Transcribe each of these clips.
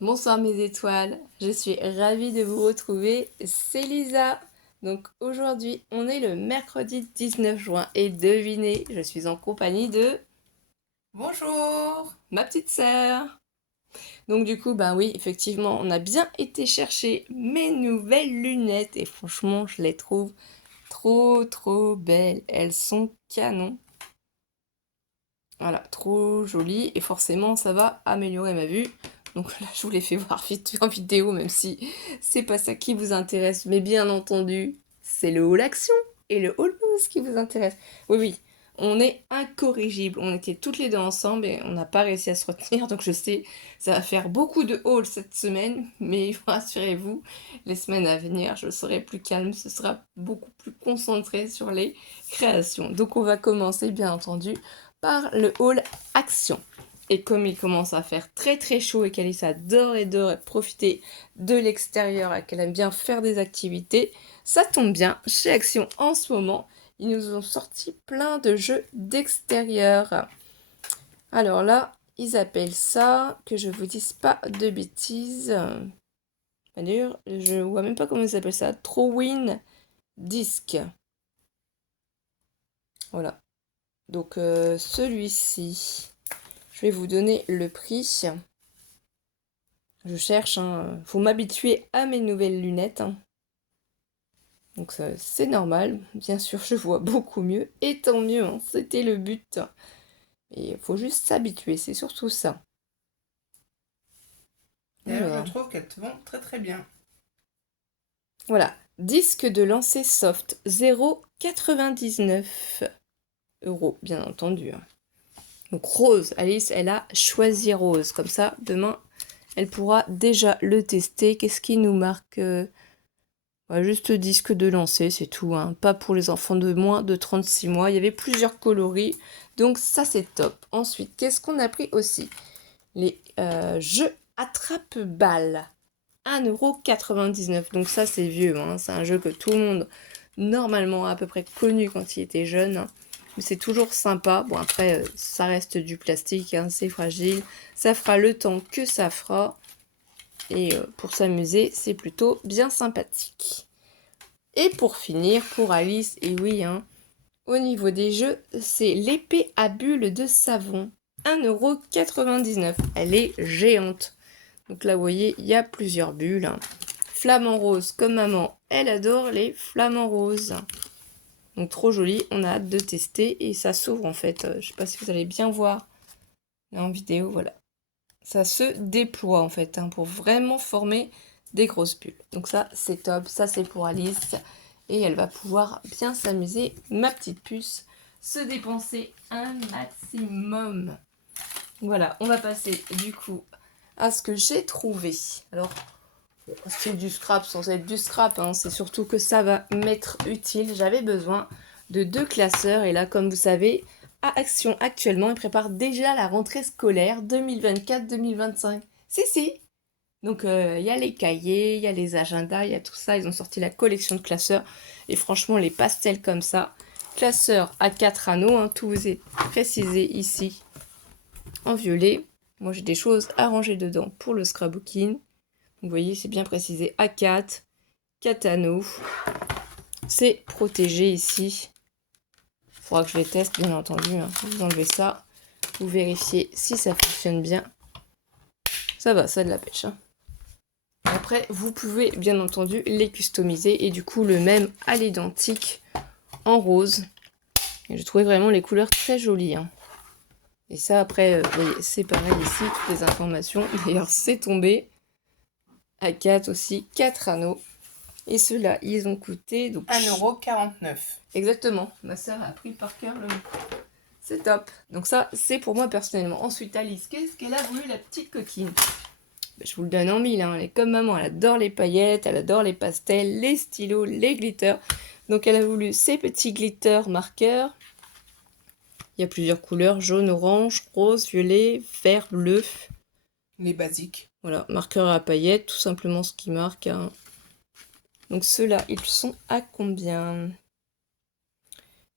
Bonsoir mes étoiles, je suis ravie de vous retrouver, c'est Lisa. Donc aujourd'hui on est le mercredi 19 juin et devinez, je suis en compagnie de Bonjour! ma petite sœur. Donc du coup bah oui effectivement on a bien été chercher mes nouvelles lunettes et franchement je les trouve trop belles, elles sont canon. Voilà, trop jolies et forcément ça va améliorer ma vue. Donc là, je vous les fais voir vite en vidéo, même si c'est pas ça qui vous intéresse. Mais bien entendu, c'est le haul action et le haul news qui vous intéresse. Oui, oui, on est incorrigibles. On était toutes les deux ensemble et on n'a pas réussi à se retenir. Donc je sais, ça va faire beaucoup de hauls cette semaine. Mais rassurez-vous, les semaines à venir, je serai plus calme. Ce sera beaucoup plus concentré sur les créations. Donc on va commencer, bien entendu, par le haul action. Et comme il commence à faire très chaud et qu'Alice adore profiter de l'extérieur et qu'elle aime bien faire des activités, ça tombe bien, chez Action en ce moment, ils nous ont sorti plein de jeux d'extérieur. Alors là, ils appellent ça, que je vous dise pas de bêtises, d'ailleurs, je vois même pas comment ils appellent ça, Throwing Disc. Voilà. Donc celui-ci, je vais vous donner le prix. Je cherche, hein. Faut m'habituer à mes nouvelles lunettes, hein. Donc c'est normal. Bien sûr, je vois beaucoup mieux. Et tant mieux, hein. C'était le but. Et il faut juste s'habituer, c'est surtout ça. D'ailleurs, je Alors, trouve qu'elles te vont très bien. voilà. Disque de lancer soft, 0,99 €, bien entendu, hein. Donc rose, Alice, elle a choisi rose. Comme ça, demain, elle pourra déjà le tester. Qu'est-ce qui nous marque ouais, juste disque de lancer, c'est tout, hein. Pas pour les enfants de moins de 36 mois. Il y avait plusieurs coloris, donc ça c'est top. Ensuite, qu'est-ce qu'on a pris aussi? Les jeux attrape-balles. 1,99 €. Donc ça c'est vieux, hein. C'est un jeu que tout le monde, normalement, a à peu près connu quand il était jeune, hein. Mais c'est toujours sympa. Bon après, ça reste du plastique, hein, c'est fragile. Ça fera le temps que ça fera. Et pour s'amuser, c'est plutôt bien sympathique. Et pour finir, pour Alice, et oui, hein, au niveau des jeux, c'est l'épée à bulles de savon. 1,99 €. Elle est géante. Donc là, vous voyez, il y a plusieurs bulles, hein. Flamant rose, comme maman, elle adore les flamants roses. Donc trop joli, on a hâte de tester et ça s'ouvre en fait. Je sais pas si vous allez bien voir là en vidéo, voilà. Ça se déploie en fait, hein, pour vraiment former des grosses bulles. Donc ça c'est top, ça c'est pour Alice et elle va pouvoir bien s'amuser, ma petite puce, se dépenser un maximum. Voilà, on va passer du coup à ce que j'ai trouvé. Alors c'est du scrap sans être du scrap, hein, c'est surtout que ça va m'être utile. J'avais besoin de 2 classeurs et là comme vous savez, à Action actuellement, ils préparent déjà la rentrée scolaire 2024-2025. Si. Donc il y a les cahiers, il y a les agendas, il y a tout ça. Ils ont sorti la collection de classeurs. Et franchement, les pastels comme ça, classeurs à 4 anneaux, hein, tout vous est précisé ici en violet. Moi j'ai des choses à ranger dedans pour le scrapbooking. Vous voyez, c'est bien précisé A4, 4 anneaux. C'est protégé ici. Il faudra que je les teste, bien entendu, hein. Vous enlevez ça, vous vérifiez si ça fonctionne bien. Ça va, ça a de la pêche, hein. Après, vous pouvez bien entendu les customiser et du coup le même à l'identique en rose. Et j'ai trouvé vraiment les couleurs très jolies, hein. Et ça après, vous voyez, c'est pareil ici, toutes les informations. D'ailleurs, c'est tombé. A4 aussi, 4 anneaux. Et ceux-là, ils ont coûté donc 1,49 €. exactement. Ma soeur a appris par cœur le mot. C'est top. Donc ça, c'est pour moi personnellement. Ensuite, Alice, qu'est-ce qu'elle a voulu, la petite coquine? Je vous le donne en mille, hein. Elle est comme maman, elle adore les paillettes, elle adore les pastels, les stylos, les glitters. Donc elle a voulu ces petits glitters marqueurs. Il y a plusieurs couleurs, jaune, orange, rose, violet, vert, bleu. Les basiques. Voilà, marqueur à paillettes, tout simplement ce qui marque, hein. Donc ceux-là, ils sont à combien?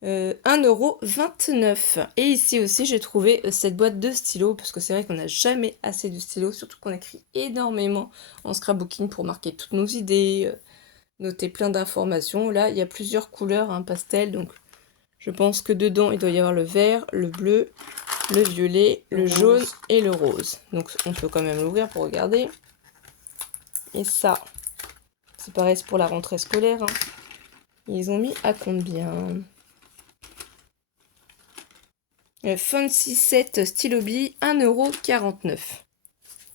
€1,29. Et ici aussi, j'ai trouvé cette boîte de stylos, parce que c'est vrai qu'on n'a jamais assez de stylos, surtout qu'on écrit énormément en scrapbooking pour marquer toutes nos idées, noter plein d'informations. Là, il y a plusieurs couleurs, hein, pastel, donc je pense que dedans, il doit y avoir le vert, le bleu, le violet, le jaune et le rose. Donc on peut quand même l'ouvrir pour regarder. Et ça, c'est pareil pour la rentrée scolaire, hein. Ils ont mis à combien? Fancy Set Stylobi, €1,49.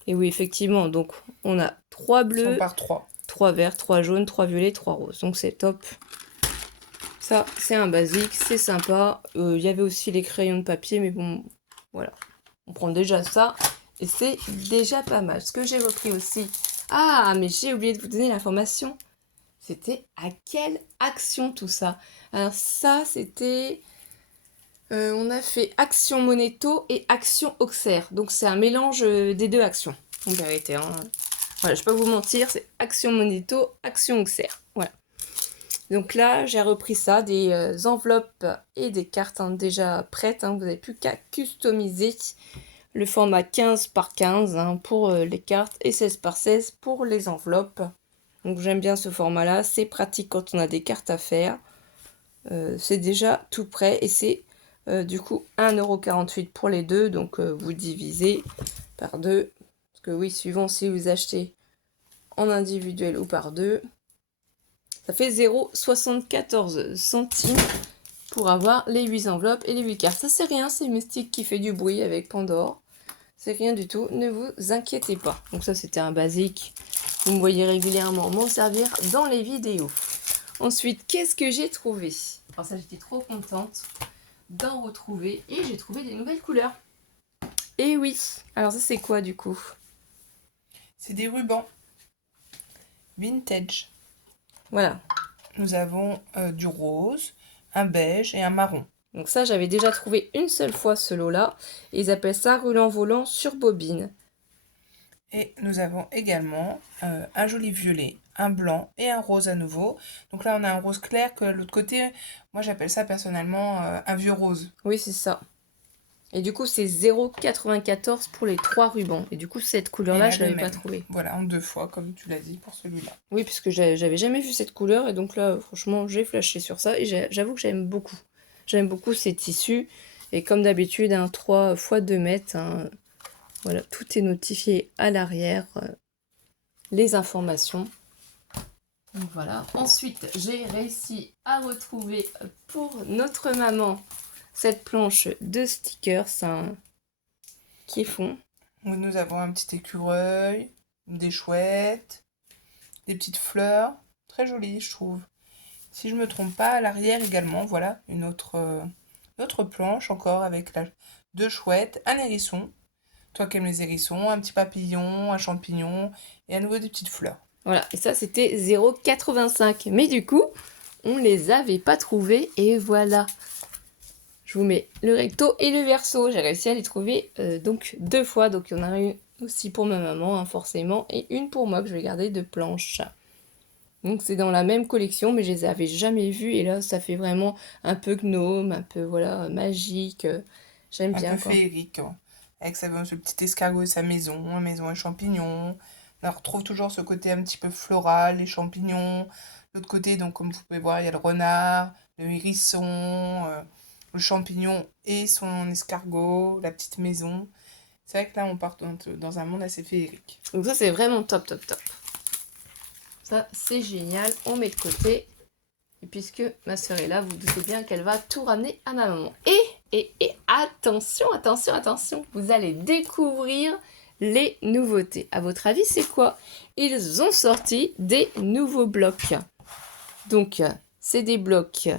Et oui, effectivement, donc on a 3 Ils sont bleus, par 3. 3 verts, 3 jaunes, 3 violets, 3 roses. Donc c'est top. Ça, c'est un basique, c'est sympa. Il y avait aussi les crayons de papier, mais bon, voilà. On prend déjà ça, et c'est déjà pas mal. Ce que j'ai repris aussi... Ah, mais j'ai oublié de vous donner l'information. C'était à quelle action tout ça? Alors ça, c'était... on a fait Action Monéto et Action Auxerre. Donc c'est un mélange des deux actions, en vérité, hein. Voilà, je peux pas vous mentir, c'est Action Monéto, Action Auxerre. Voilà. Donc là, j'ai repris ça, des enveloppes et des cartes, hein, déjà prêtes, hein. Vous n'avez plus qu'à customiser le format 15 par 15, hein, pour les cartes et 16 par 16 pour les enveloppes. Donc j'aime bien ce format-là, c'est pratique quand on a des cartes à faire. C'est déjà tout prêt et c'est du coup 1,48 € pour les deux. Donc vous divisez par 2. Parce que oui, suivant si vous achetez en individuel ou par 2, ça fait 0,74 centimes pour avoir les 8 enveloppes et les 8 cartes. Ça c'est rien, c'est Mystique qui fait du bruit avec Pandore. C'est rien du tout, ne vous inquiétez pas. Donc ça c'était un basique. Vous me voyez régulièrement m'en servir dans les vidéos. Ensuite, qu'est-ce que j'ai trouvé? Alors ça, j'étais trop contente d'en retrouver. Et j'ai trouvé des nouvelles couleurs. Et oui, alors ça c'est quoi du coup? C'est des rubans vintage. Voilà. Nous avons du rose, un beige et un marron. Donc ça, j'avais déjà trouvé une seule fois ce lot-là. Ils appellent ça roulant volant sur bobine. Et nous avons également un joli violet, un blanc et un rose à nouveau. Donc là, on a un rose clair que l'autre côté, moi j'appelle ça personnellement un vieux rose. Oui, c'est ça. Et du coup, c'est 0,94 pour les 3 rubans. Et du coup, cette couleur-là, je ne l'avais pas trouvée. Voilà, en 2 fois, comme tu l'as dit, pour celui-là. Oui, puisque j'avais jamais vu cette couleur. Et donc là, franchement, j'ai flashé sur ça. Et j'avoue que j'aime beaucoup. J'aime beaucoup ces tissus. Et comme d'habitude, un 3 x 2 mètres. Hein, voilà, tout est notifié à l'arrière. Les informations. Donc voilà. Ensuite, j'ai réussi à retrouver pour notre maman cette planche de stickers, hein, qui est fond. Nous avons un petit écureuil, des chouettes, des petites fleurs, très jolies je trouve. Si je me trompe pas, à l'arrière également, voilà, une autre planche encore avec deux chouettes, un hérisson, toi qui aimes les hérissons, un petit papillon, un champignon et à nouveau des petites fleurs. Voilà, et ça c'était 0,85. Mais du coup, on les avait pas trouvés et voilà. Je vous mets le recto et le verso. J'ai réussi à les trouver donc 2 fois. Donc il y en a une aussi pour ma maman, hein, forcément, et une pour moi que je vais garder de planche. Donc c'est dans la même collection, mais je les avais jamais vues. Et là, ça fait vraiment un peu gnome, un peu voilà magique. J'aime bien. Un peu féerique, hein, avec ce petit escargot et sa maison et champignons. On retrouve toujours ce côté un petit peu floral, les champignons. L'autre côté, donc comme vous pouvez voir, il y a le renard, le hérisson, le champignon et son escargot, la petite maison. C'est vrai que là, on part dans un monde assez féerique. Donc ça, c'est vraiment top, top, top. Ça, c'est génial. On met de côté. Et puisque ma soeur est là, vous doutez bien qu'elle va tout ramener à ma maman. Et attention, attention, attention. Vous allez découvrir les nouveautés. À votre avis, c'est quoi? Ils ont sorti des nouveaux blocs. Donc, c'est des blocs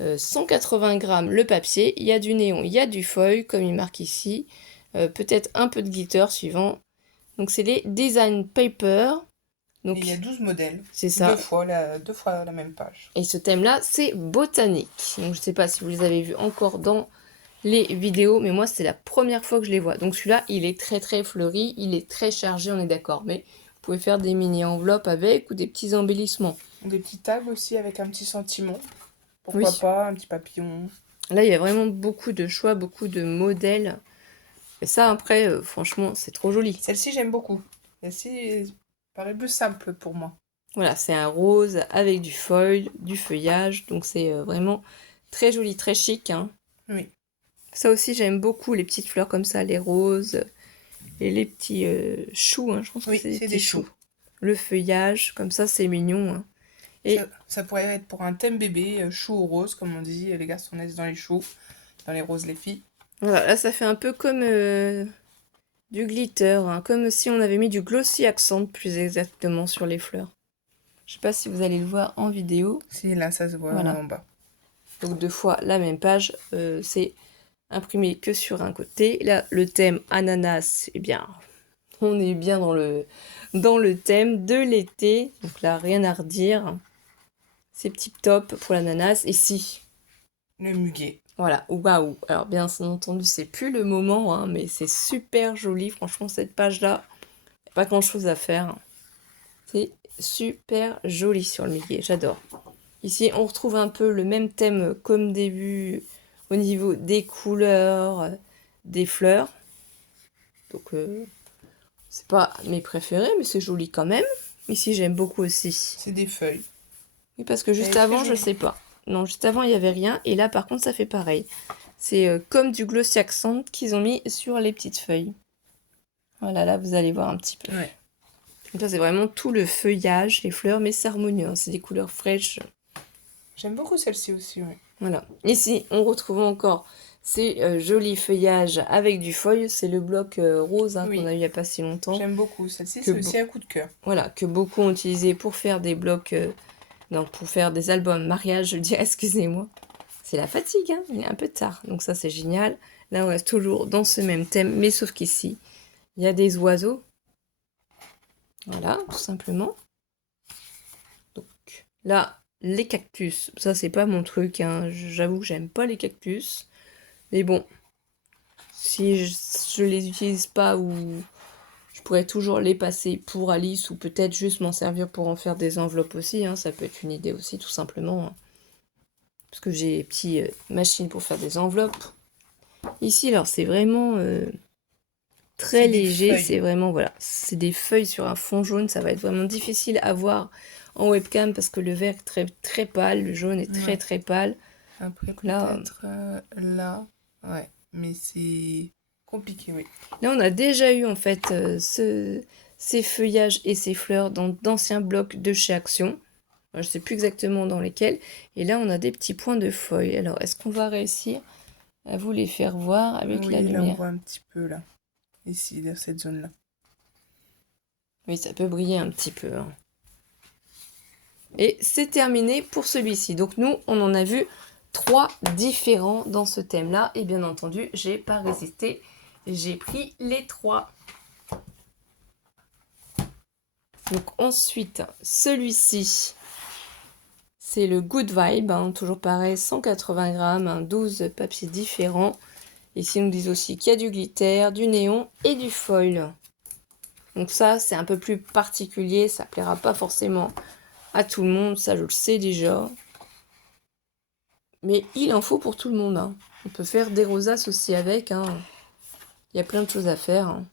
180 grammes le papier. Il y a du néon, il y a du foil, comme il marque ici. Peut-être un peu de glitter suivant. Donc, c'est les design paper. Donc, et il y a 12 modèles. C'est ça. Deux fois la même page. Et ce thème-là, c'est botanique. Donc, je ne sais pas si vous les avez vus encore dans les vidéos, mais moi, c'est la première fois que je les vois. Donc, celui-là, il est très, très fleuri. Il est très chargé, on est d'accord. Mais vous pouvez faire des mini-enveloppes avec ou des petits embellissements. Des petits tags aussi avec un petit sentiment. Pourquoi Oui. pas, un petit papillon. Là, il y a vraiment beaucoup de choix, beaucoup de modèles. Et ça, après, franchement, c'est trop joli. Celle-ci, j'aime beaucoup. Celle-ci paraît plus simple pour moi. Voilà, c'est un rose avec du foil, du feuillage. Donc, c'est vraiment très joli, très chic, hein. Oui. Ça aussi, j'aime beaucoup les petites fleurs comme ça, les roses et les petits choux, hein. Je pense que Oui, c'est des c'est petits des choux. choux. Le feuillage, comme ça, c'est mignon, hein. Et Ça pourrait être pour un thème bébé, chou ou rose, comme on dit. Les garçons naissent dans les choux, dans les roses, les filles. voilà, là, ça fait un peu comme du glitter, hein, comme si on avait mis du glossy accent plus exactement sur les fleurs. Je sais pas si vous allez le voir en vidéo. Si, là, ça se voit Voilà. en bas. Donc 2 fois la même page, c'est imprimé que sur un côté. Là, le thème ananas, eh bien, on est bien dans le thème de l'été. Donc là, rien à redire. C'est tip top pour l'ananas. Et si, Le muguet. voilà, waouh. Alors bien entendu, c'est plus le moment, hein, mais c'est super joli. Franchement, cette page-là, y a pas grand-chose à faire. C'est super joli sur le muguet, j'adore. Ici, on retrouve un peu le même thème comme début au niveau des couleurs, des fleurs. Donc, c'est pas mes préférés, mais c'est joli quand même. Ici, j'aime beaucoup aussi. C'est des feuilles. Oui, parce que Elle juste est très avant, je jolie. sais pas. Non, juste avant, il n'y avait rien. Et là, par contre, ça fait pareil. C'est comme du glossy accent qu'ils ont mis sur les petites feuilles. Voilà, là, vous allez voir un petit peu. Ouais. Donc là, c'est vraiment tout le feuillage, les fleurs, mais c'est harmonieux, hein. C'est des couleurs fraîches. J'aime beaucoup celle-ci aussi, oui. Voilà. Ici, on retrouve encore ces jolis feuillages avec du feuille. C'est le bloc rose, hein, Oui. qu'on a eu il n'y a pas si longtemps. J'aime beaucoup. Celle-ci, Que c'est aussi un coup de cœur. Voilà, que beaucoup ont utilisé pour faire des blocs, non, pour faire des albums mariage, je dirais, excusez-moi. C'est la fatigue, hein, il est un peu tard. Donc ça, c'est génial. Là, on reste toujours dans ce même thème, mais sauf qu'ici, il y a des oiseaux. Voilà, tout simplement. Donc là, les cactus, ça, c'est pas mon truc, hein. J'avoue que j'aime pas les cactus. Mais bon, si je les utilise pas ou je pourrais toujours les passer pour Alice ou peut-être juste m'en servir pour en faire des enveloppes aussi, hein. Ça peut être une idée aussi, tout simplement, hein. Parce que j'ai des petites machines pour faire des enveloppes. Ici, alors, c'est vraiment très C'est des léger. feuilles. C'est vraiment, voilà, c'est des feuilles sur un fond jaune. Ça va être vraiment difficile à voir en webcam parce que le vert est très, très pâle, le jaune est très, Ouais. très pâle. Après, Donc là, peut-être là. Ouais. Mais c'est compliqué, oui. là, on a déjà eu en fait ces feuillages et ces fleurs dans d'anciens blocs de chez Action. Je ne sais plus exactement dans lesquels. Et là, on a des petits points de feuilles. Alors, est-ce qu'on va réussir à vous les faire voir avec la Oui, là, on lumière? voit un petit peu, là. Ici, dans cette zone-là. Oui, ça peut briller un petit peu, hein. Et c'est terminé pour celui-ci. Donc nous, on en a vu 3 différents dans ce thème-là. Et bien entendu, j'ai pas résisté. J'ai pris les 3. Donc ensuite, celui-ci, c'est le Good Vibe, hein, toujours pareil, 180 grammes, hein, 12 papiers différents. Ici, on nous dit aussi qu'il y a du glitter, du néon et du foil. Donc ça, c'est un peu plus particulier, ça plaira pas forcément à tout le monde, ça je le sais déjà. Mais il en faut pour tout le monde, hein. On peut faire des rosaces aussi avec, hein. Il y a plein de choses à faire, hein.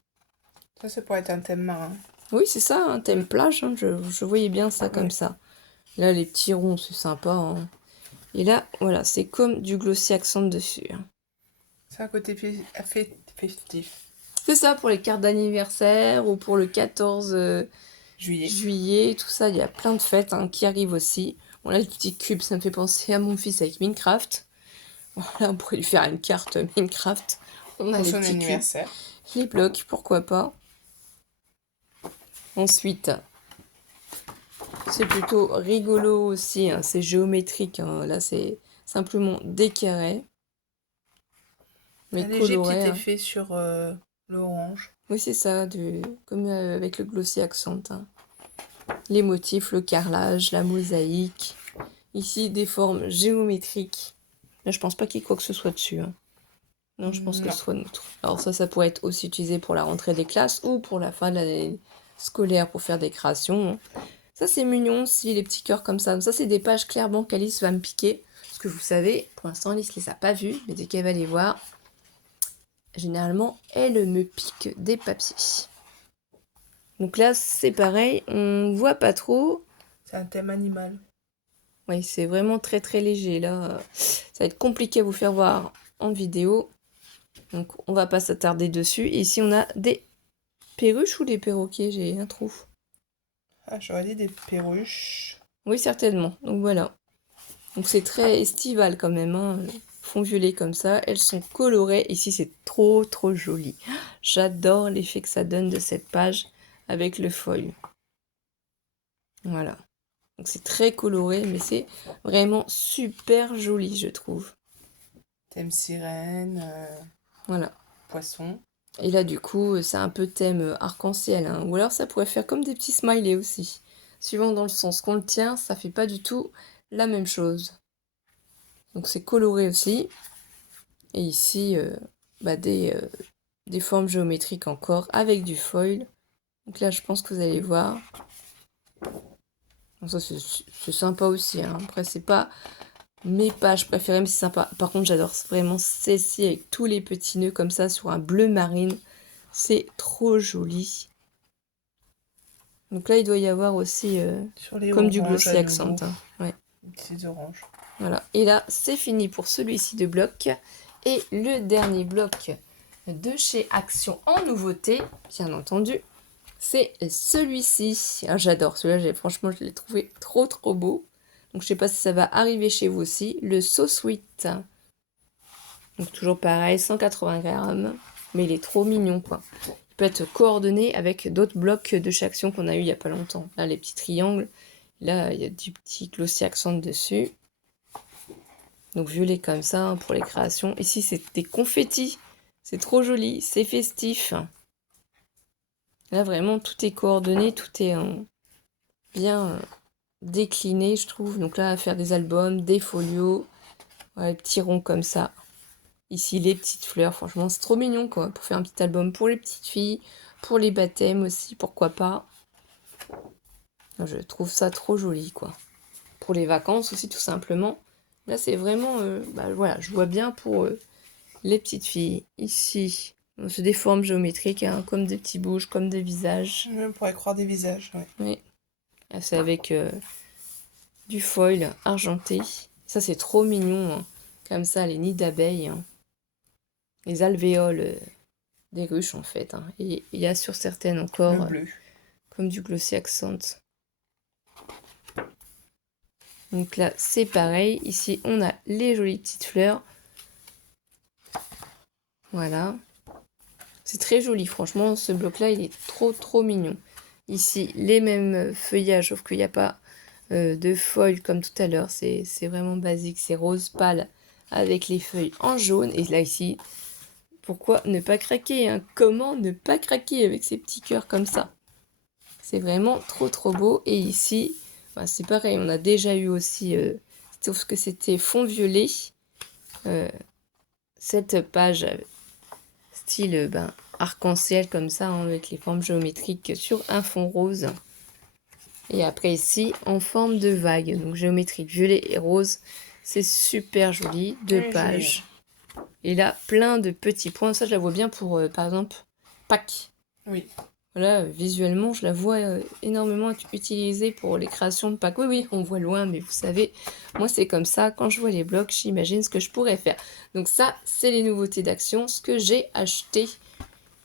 Ça pourrait être un thème marin. Oui, c'est ça, un thème plage, hein. Je voyais bien ça comme Ouais. ça. Là, les petits ronds, c'est sympa, hein. Et là, voilà, c'est comme du glossy accent dessus, hein. C'est un côté festif. C'est ça pour les cartes d'anniversaire ou pour le 14 juillet, tout ça. Il y a plein de fêtes, hein, qui arrivent aussi. Bon, là, le petit cube, ça me fait penser à mon fils avec Minecraft. Voilà, on pourrait lui faire une carte Minecraft. On a Pour les son petits cubes, anniversaire. les blocs, pourquoi pas. Ensuite, c'est plutôt rigolo aussi, hein, c'est géométrique, hein. Là, c'est simplement des carrés. Mais Un léger colorés, petit hein. effet sur l'orange. Oui, c'est ça, comme avec le glossy accent, hein. Les motifs, le carrelage, la mosaïque. Ici, des formes géométriques. Là, je pense pas qu'il y ait quoi que ce soit dessus, hein. Non, je pense que Non. ce soit neutre. Alors ça pourrait être aussi utilisé pour la rentrée des classes ou pour la fin de l'année scolaire pour faire des créations, hein. Ça, c'est mignon aussi, les petits cœurs comme ça. Ça, c'est des pages clairement qu'Alice va me piquer. Parce que vous savez, pour l'instant, Alice les a pas vus, mais dès qu'elle va les voir, généralement, elle me pique des papiers. Donc là, c'est pareil, on voit pas trop. C'est un thème animal. Oui, c'est vraiment très très léger. Là, ça va être compliqué à vous faire voir en vidéo. Donc, on va pas s'attarder dessus. Et ici, on a des perruches ou des perroquets, j'ai un trou. Ah, j'aurais dit des perruches. Oui, certainement. Donc voilà. Donc c'est très estival quand même, hein. Fond violet comme ça. Elles sont colorées. Ici, c'est trop trop joli. J'adore l'effet que ça donne de cette page avec le foil. Voilà. Donc c'est très coloré, mais c'est vraiment super joli, je trouve. Thème sirène, Voilà. poisson. Et là, du coup, c'est un peu thème arc-en-ciel, hein. Ou alors, ça pourrait faire comme des petits smileys aussi. Suivant dans le sens qu'on le tient, ça fait pas du tout la même chose. Donc, c'est coloré aussi. Et ici, des formes géométriques encore avec du foil. Donc là, je pense que vous allez voir. Donc ça, c'est sympa aussi, hein. Après, c'est pas mes pages préférées, mais c'est sympa. Par contre, j'adore vraiment celle-ci avec tous les petits nœuds comme ça sur un bleu marine. C'est trop joli. Donc là, il doit y avoir aussi Sur les comme du oranges à glossy accent, nouveau. hein. Ouais. Des petits oranges. Voilà. Et là, c'est fini pour celui-ci de bloc. Et le dernier bloc de chez Action en nouveauté, bien entendu, c'est celui-ci. Ah, j'adore celui-là, franchement, je l'ai trouvé trop trop beau. Donc je sais pas si ça va arriver chez vous aussi. Le So Sweet. Donc toujours pareil, 180 grammes. Mais il est trop mignon, quoi. Il peut être coordonné avec d'autres blocs de chez Action qu'on a eu il y a pas longtemps. Là, les petits triangles. Là, il y a du petit glossy accent dessus. Donc violet comme ça, hein, pour les créations. Ici, c'est des confettis. C'est trop joli, c'est festif. Là, vraiment, tout est coordonné, tout est bien décliné, je trouve. Donc là, à faire des albums, des folios, voilà, les petits ronds comme ça. Ici, les petites fleurs, franchement, c'est trop mignon, quoi. Pour faire un petit album pour les petites filles, pour les baptêmes aussi, pourquoi pas. Je trouve ça trop joli, quoi. Pour les vacances aussi, tout simplement. Là, c'est vraiment... voilà, je vois bien pour les petites filles. Ici, c'est des formes géométriques, hein, comme des petits bouges, comme des visages. On pourrait croire des visages, ouais. Oui. Là, c'est avec du foil argenté. Ça, c'est trop mignon, hein. Comme ça, les nids d'abeilles, hein. Les alvéoles des ruches, en fait, hein. Et il y a sur certaines encore, Le bleu. comme du glossy accent. Donc là, c'est pareil. Ici, on a les jolies petites fleurs. Voilà. C'est très joli, franchement, ce bloc-là, il est trop, trop mignon. Ici, les mêmes feuillages, sauf qu'il n'y a pas de foil comme tout à l'heure. C'est vraiment basique, c'est rose pâle avec les feuilles en jaune. Et là, ici, pourquoi ne pas craquer, hein? Comment ne pas craquer avec ces petits cœurs comme ça? C'est vraiment trop, trop beau. Et ici, c'est pareil, on a déjà eu aussi, sauf que c'était fond violet. Cette page style arc-en-ciel comme ça, hein, avec les formes géométriques sur un fond rose. Et après ici, en forme de vague, donc géométrique violet et rose. C'est super joli, deux pages. Et là, plein de petits points. Ça, je la vois bien pour, par exemple, Pâques. Oui. Voilà, visuellement, je la vois énormément être utilisée pour les créations de Pâques. Oui, oui, on voit loin, mais vous savez, moi, c'est comme ça. Quand je vois les blocs, j'imagine ce que je pourrais faire. Donc ça, c'est les nouveautés d'Action, ce que j'ai acheté.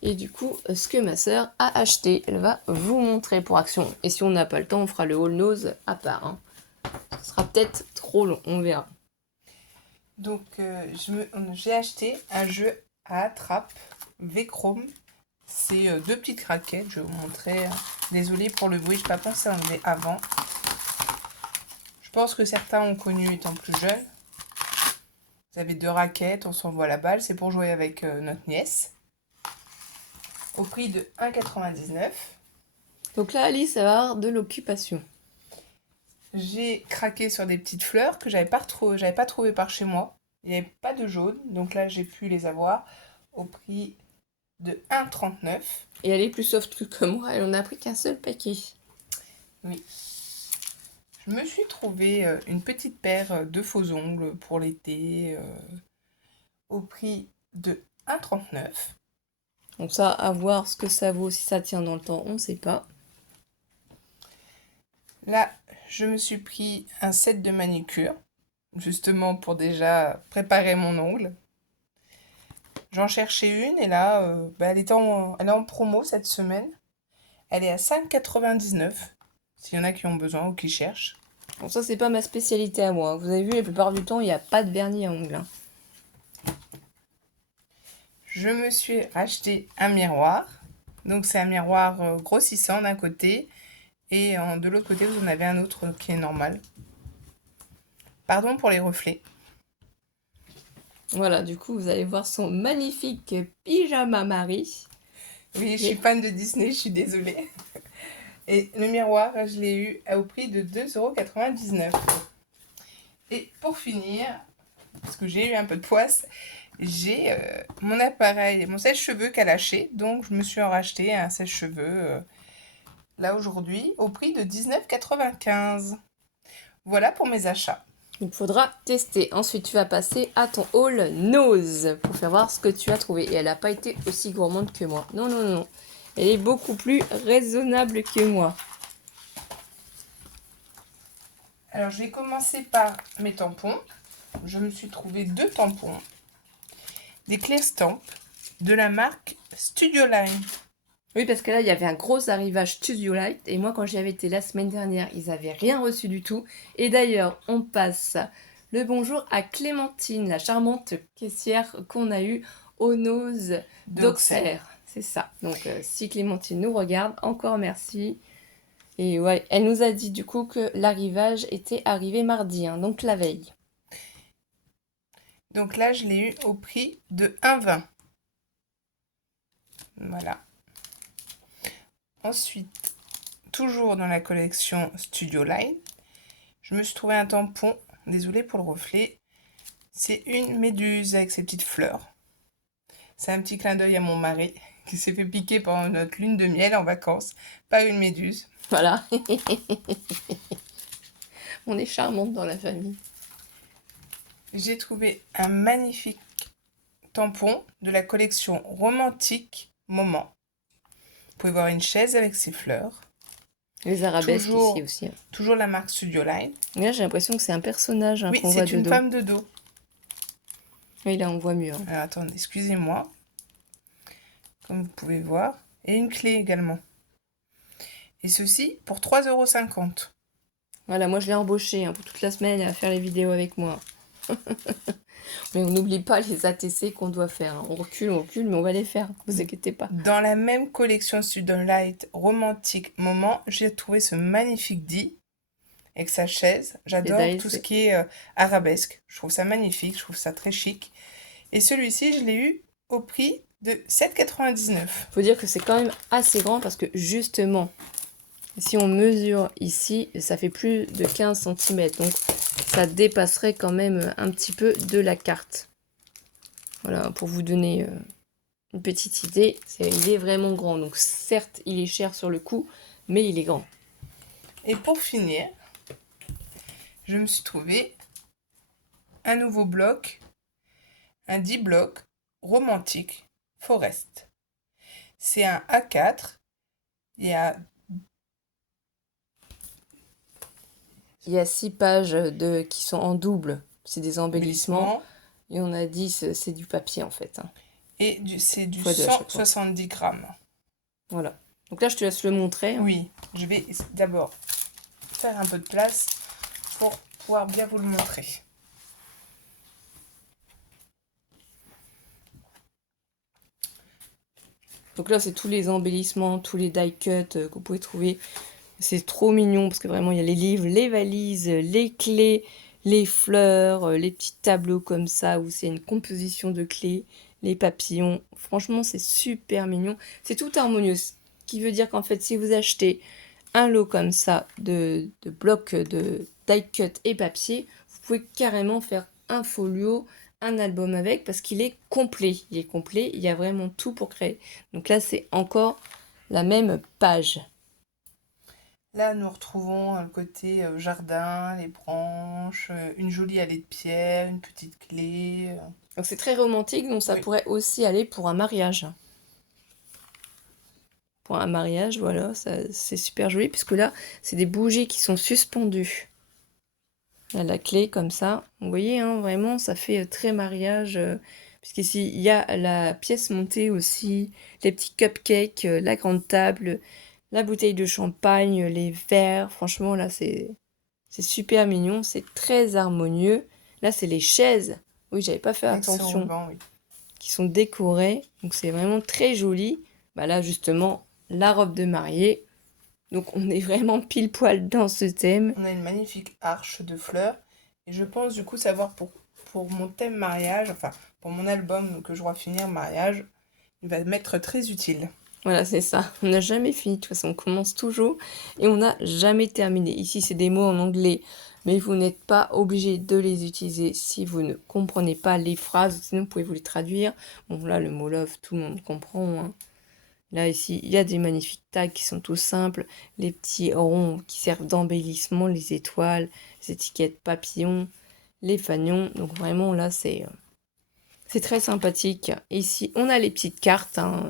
Et du coup, ce que ma sœur a acheté, elle va vous montrer pour Action. Et si on n'a pas le temps, on fera le haul nose à part, hein. Ce sera peut-être trop long, on verra. Donc, j'ai acheté un jeu à attrape V-Chrome. C'est deux petites raquettes, je vais vous montrer. Désolée pour le bruit, je n'ai pas pensé à enlever avant. Je pense que certains ont connu étant plus jeunes. Vous avez deux raquettes, on s'envoie la balle, c'est pour jouer avec notre nièce. Au prix de 1,99 €. Donc là, Alice, ça va avoir de l'occupation. J'ai craqué sur des petites fleurs que j'avais pas trouvé par chez moi. Il n'y avait pas de jaune, donc là j'ai pu les avoir au prix de 1,39 €. Et elle est plus soft que moi, elle en a pris qu'un seul paquet. Oui. Je me suis trouvé une petite paire de faux ongles pour l'été au prix de 1,39 €. Donc ça, à voir ce que ça vaut, si ça tient dans le temps, on ne sait pas. Là, je me suis pris un set de manicure, justement pour déjà préparer mon ongle. J'en cherchais une et là, elle est en promo cette semaine. Elle est à 5,99 €, s'il y en a qui ont besoin ou qui cherchent. Bon, ça, c'est pas ma spécialité à moi. Vous avez vu, la plupart du temps, il n'y a pas de vernis à ongles, hein. Je me suis racheté un miroir. Donc c'est un miroir grossissant d'un côté et de l'autre côté vous en avez un autre qui est normal. Pardon pour les reflets. Voilà, du coup, vous allez voir son magnifique pyjama Marie. Oui, je suis fan de Disney, je suis désolée. Et le miroir, je l'ai eu au prix de 2,99 €. Et pour finir, parce que j'ai eu un peu de poisse, j'ai mon appareil, mon sèche-cheveux qui a lâché. Donc je me suis en racheté un sèche-cheveux là aujourd'hui au prix de 19,95 €. Voilà pour mes achats. Il faudra tester. Ensuite, tu vas passer à ton haul nose pour faire voir ce que tu as trouvé. Et elle n'a pas été aussi gourmande que moi. Non, non, non. Elle est beaucoup plus raisonnable que moi. Alors, je vais commencer par mes tampons. Je me suis trouvé 2 tampons. Des clear stamp de la marque Studio Line. Oui, parce que là, il y avait un gros arrivage Studio Light. Et moi, quand j'y avais été la semaine dernière, ils n'avaient rien reçu du tout. Et d'ailleurs, on passe le bonjour à Clémentine, la charmante caissière qu'on a eue au Nose d'Auxerre. C'est ça. Donc, si Clémentine nous regarde, encore merci. Et ouais, elle nous a dit du coup que l'arrivage était arrivé mardi, hein, donc la veille. Donc là, je l'ai eu au prix de 1,20 €. Voilà. Ensuite, toujours dans la collection Studio Line, je me suis trouvé un tampon. Désolée pour le reflet. C'est une méduse avec ses petites fleurs. C'est un petit clin d'œil à mon mari qui s'est fait piquer pendant notre lune de miel en vacances par une méduse. Voilà. On est charmante dans la famille. J'ai trouvé un magnifique tampon de la collection Romantique Moment. Vous pouvez voir une chaise avec ses fleurs. Les arabesques ici aussi, hein. Toujours la marque Studio Line. Mais là, j'ai l'impression que c'est un personnage, hein, Oui, qu'on voit de c'est une dos. femme de dos. Oui, là, on voit mieux, hein. Alors, attendez, excusez-moi. Comme vous pouvez voir. Et une clé également. Et ceci pour 3,50 €. Voilà, moi, je l'ai embauché, hein, pour toute la semaine à faire les vidéos avec moi. Mais on n'oublie pas les ATC qu'on doit faire, hein. On recule, mais on va les faire. Vous inquiétez pas. Dans la même collection Studio Light Romantique Moment, j'ai trouvé ce magnifique dit avec sa chaise. J'adore tout ce qui est arabesque. Je trouve ça magnifique, je trouve ça très chic. Et celui-ci, je l'ai eu au prix de 7,99 €. Faut dire que c'est quand même assez grand parce que justement, si on mesure ici, ça fait plus de 15 cm. Donc ça dépasserait quand même un petit peu de la carte. Voilà, pour vous donner une petite idée, il est vraiment grand. Donc certes, il est cher sur le coup, mais il est grand. Et pour finir, je me suis trouvé un nouveau bloc, un 10 blocs romantique Forest. C'est un A4. Il y a 6 pages qui sont en double. C'est des embellissements. Et on a 10, c'est du papier en fait, hein. Et c'est du 170 grammes. Voilà. Donc là, je te laisse le montrer, hein. Oui, je vais d'abord faire un peu de place pour pouvoir bien vous le montrer. Donc là, c'est tous les embellissements, tous les die cuts que vous pouvez trouver. C'est trop mignon parce que vraiment, il y a les livres, les valises, les clés, les fleurs, les petits tableaux comme ça où c'est une composition de clés, les papillons. Franchement, c'est super mignon. C'est tout harmonieux. Ce qui veut dire qu'en fait, si vous achetez un lot comme ça de blocs de die cut et papier, vous pouvez carrément faire un folio, un album avec parce qu'il est complet. Il est complet, il y a vraiment tout pour créer. Donc là, c'est encore la même page. Là, nous retrouvons le côté jardin, les branches, une jolie allée de pierre, une petite clé. Donc c'est très romantique, donc ça Oui, pourrait aussi aller pour un mariage. Pour un mariage, voilà, c'est super joli, puisque là, c'est des bougies qui sont suspendues à la clé, comme ça. Vous voyez, hein, vraiment, ça fait très mariage, puisqu'ici, il y a la pièce montée aussi, les petits cupcakes, la grande table, la bouteille de champagne, les verres. Franchement, là, c'est super mignon, c'est très harmonieux. Là, c'est les chaises. Oui, j'avais pas fait avec ce attention, ruban, oui. qui sont décorées. Donc, c'est vraiment très joli. Bah là, justement, la robe de mariée. Donc, on est vraiment pile poil dans ce thème. On a une magnifique arche de fleurs. Et je pense du coup savoir pour mon thème mariage, enfin pour mon album que je dois finir mariage, il va m'être très utile. Voilà, c'est ça. On n'a jamais fini. De toute façon, on commence toujours et on n'a jamais terminé. Ici, c'est des mots en anglais, mais vous n'êtes pas obligé de les utiliser si vous ne comprenez pas les phrases. Sinon, vous pouvez vous les traduire. Bon, là, le mot love, tout le monde comprend, hein. Là, ici, il y a des magnifiques tags qui sont tout simples. Les petits ronds qui servent d'embellissement, les étoiles, les étiquettes papillons, les fanions. Donc, vraiment, là, c'est très sympathique. Ici, on a les petites cartes, hein.